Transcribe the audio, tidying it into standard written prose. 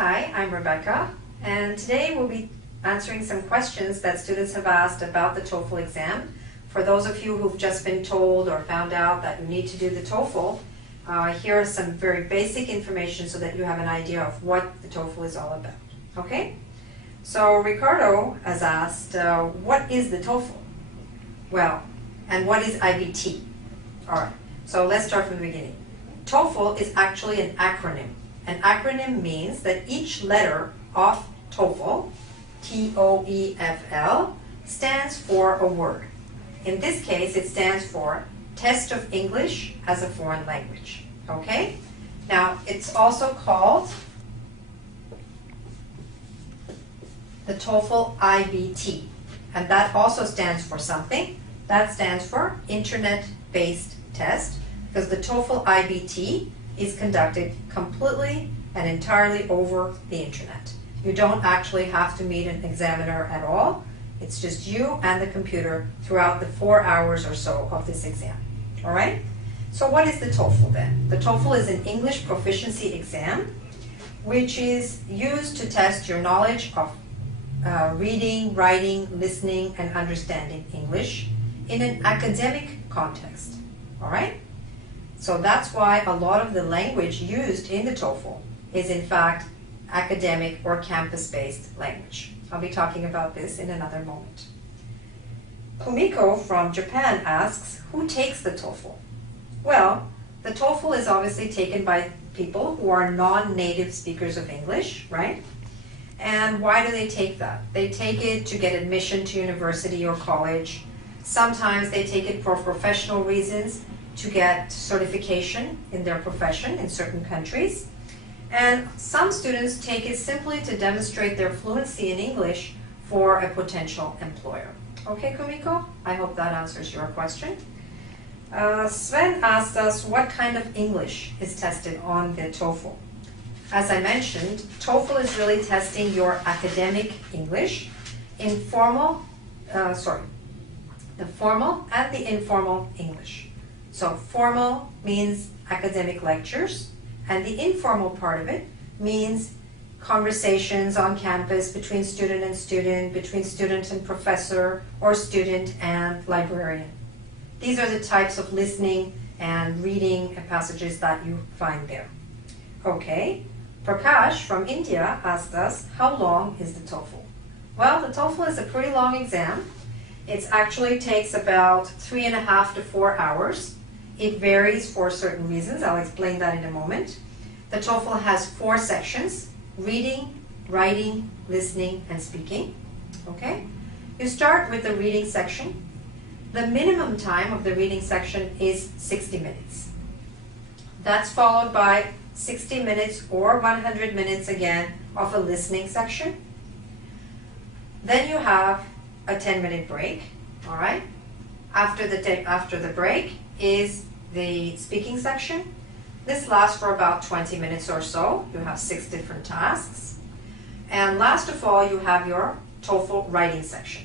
Hi, I'm Rebecca, and today we'll be answering some questions that students have asked about the TOEFL exam. For those of you who've just been told or found out that you need to do the TOEFL, here are some very basic information so that you have an idea of what the TOEFL is all about. Okay? So Ricardo has asked, what is the TOEFL? Well, and what is IBT? Alright, so let's start from the beginning. TOEFL is actually an acronym. An acronym means that each letter of TOEFL, T-O-E-F-L, stands for a word. In this case, it stands for Test of English as a Foreign Language. Okay? Now, it's also called the TOEFL IBT, and that also stands for something. That stands for Internet-Based Test, because the TOEFL IBT is conducted completely and entirely over the internet. You don't actually have to meet an examiner at all. It's just you and the computer throughout the 4 hours or so of this exam. All right? So what is the TOEFL then? The TOEFL is an English proficiency exam which is used to test your knowledge of reading, writing, listening, and understanding English in an academic context. All right? So that's why a lot of the language used in the TOEFL is in fact academic or campus-based language. I'll be talking about this in another moment. Kumiko from Japan asks, who takes the TOEFL? Well, the TOEFL is obviously taken by people who are non-native speakers of English, right? And why do they take that? They take it to get admission to university or college. Sometimes they take it for professional reasons, to get certification in their profession in certain countries. And some students take it simply to demonstrate their fluency in English for a potential employer. Okay, Kumiko? I hope that answers your question. Sven asked us what kind of English is tested on the TOEFL. As I mentioned, TOEFL is really testing your academic English in the formal and the informal English. So formal means academic lectures, and the informal part of it means conversations on campus between student and student, between student and professor, or student and librarian. These are the types of listening and reading passages that you find there. Okay, Prakash from India asked us, how long is the TOEFL? Well, the TOEFL is a pretty long exam. It actually takes about 3.5 to 4 hours. It varies for certain reasons. I'll explain that in a moment. The TOEFL has 4 sections: reading, writing, listening, and speaking. Okay? You start with the reading section. The minimum time of the reading section is 60 minutes. That's followed by 60 minutes or 100 minutes again of a listening section. Then you have a 10-minute break. All right? After the break is the speaking section. This lasts for about 20 minutes or so. You have 6 different tasks. And last of all, you have your TOEFL writing section.